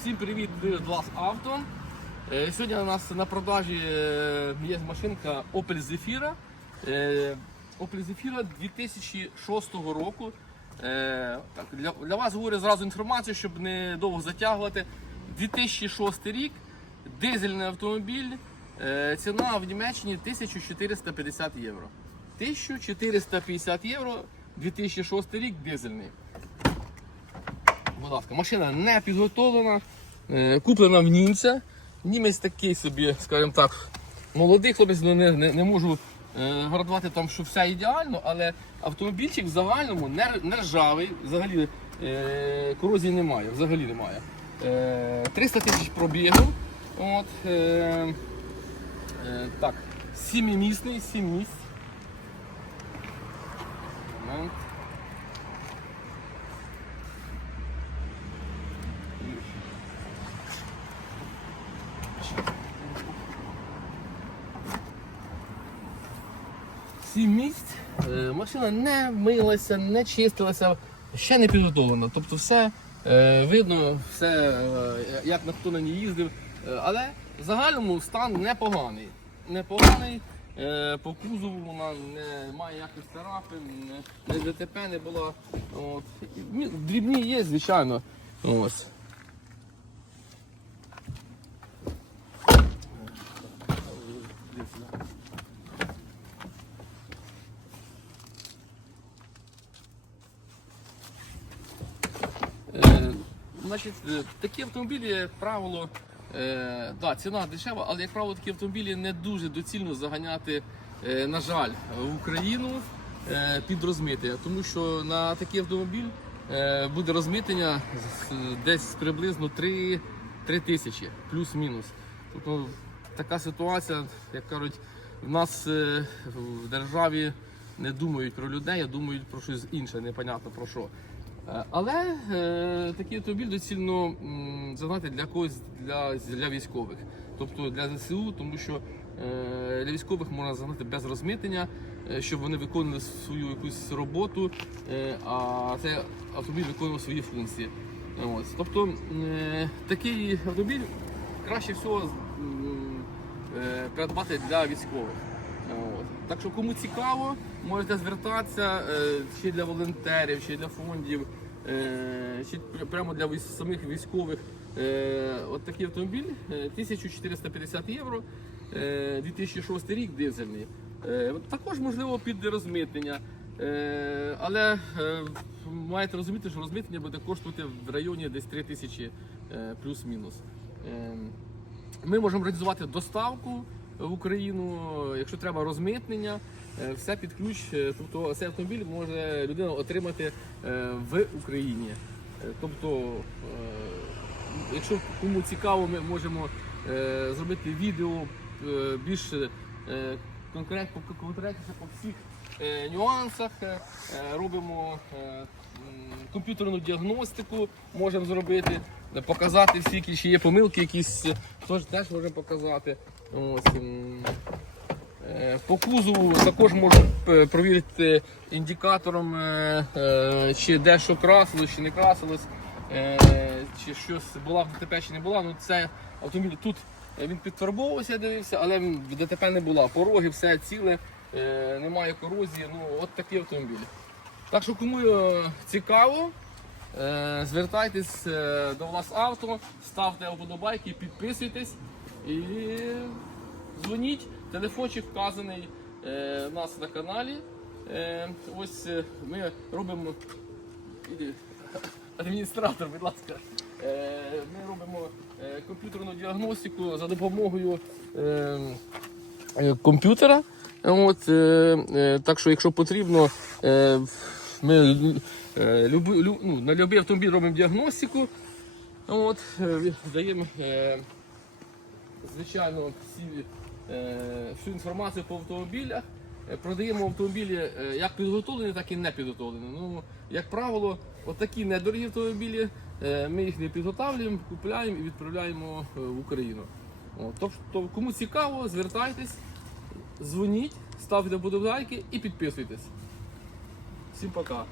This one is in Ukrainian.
Всім привіт, ви Влас Авто. Е, Сьогодні у нас на продажі е, є машинка Opel Zafira. Е, Opel Zafira 2006 року. Так, для, для вас говорю зразу інформацію, щоб не довго затягувати. 2006 рік, дизельний автомобіль. Ціна в Німеччині 1450 євро. 1450 євро, 2006 рік дизельний. Будь ласка, машина не підготовлена, е, куплена в німця. Німець такий собі, скажімо так, молодий хлопець, ну, не, не, не можу е, гарантувати там, що все ідеально, але автомобільчик в загальному не, не ржавий, взагалі е, корозії немає, взагалі немає. Е, 300 тисяч пробігів. От, е, е, так, сімимісний, сім місць. Місць. Е, Машина не милася, не чистилася, ще не підготовлена. Тобто все е, видно, все, е, як на хто на ній їздив. Але в загальному стан непоганий. Непоганий. По кузову вона не має ніяких царапин, не, ДТП не була. От. Дрібні є, звичайно. Ось. Е, Значить, е, такі автомобілі, як правило, е, да, ціна дешева, але як правило, такі автомобілі не дуже доцільно заганяти, е, на жаль, в Україну е, під розмитнення, тому що на такий автомобіль е, буде розмитнення десь приблизно 3, 3 тисячі, плюс-мінус. Тобто така ситуація, як кажуть, в нас е, в державі не думають про людей, а думають про щось інше, непонятно про що. Е, Але е, такий автомобіль доцільно загнати для когось для, для військових, тобто для ЗСУ, тому що е, для військових можна загнати без розмитнення, щоб вони виконували свою якусь роботу, а цей автомобіль виконував свої функції. Ось. Тобто такий автомобіль краще всього придбати для військових. От. Так що кому цікаво, можете звертатися е, чи для волонтерів, чи для фондів, е, чи прямо для самих військових. Е, От такий автомобіль е, 1450 євро, е, 2006 рік дизельний. Е, Також можливо під розмитнення. Е, Але е, маєте розуміти, що розмитнення буде коштувати в районі десь 3 тисячі е, плюс-мінус. Е, ми можемо реалізувати доставку в Україну, якщо треба розмитнення, е, все під ключ. е, Тобто цей автомобіль може людина отримати е, в Україні. Тобто, якщо кому цікаво, ми можемо зробити відео більш е, конкрет- по- всіх нюансах. Робимо комп'ютерну діагностику, можемо зробити, показати всі, ще є помилки, якісь е, теж, теж можемо показати. Ось, е, По кузову також можемо провірити індикатором, е, чи дещо красилось, чи не красилось, чи щось була в ДТП, чи не була. Ну, це автомобіль тут він підфарбовувався, я дивився, але в ДТП не була. Пороги, все ціле, немає корозії. Ну, от такі автомобілі. Так що кому е, цікаво, е, звертайтесь е, до вас авто, ставте вподобайки, підписуйтесь і дзвоніть. Телефончик вказаний у нас на каналі. Ось ми робимо. Адміністратор, будь ласка. Ми робимо комп'ютерну діагностику за допомогою комп'ютера. От, так що, якщо потрібно, ми е, люби, лю, ну, на будь-який автомобіль робимо діагностику. От, е, даємо е, звичайно всі, всю інформацію по автомобілях. Продаємо автомобілі як підготовлені, так і не підготовлені. Ну, як правило, отакі недорогі автомобілі, ми їх не підготовлюємо, купуємо і відправляємо в Україну. Тобто, кому цікаво, звертайтесь, дзвоніть, ставте подобайки і підписуйтесь. Simpacá.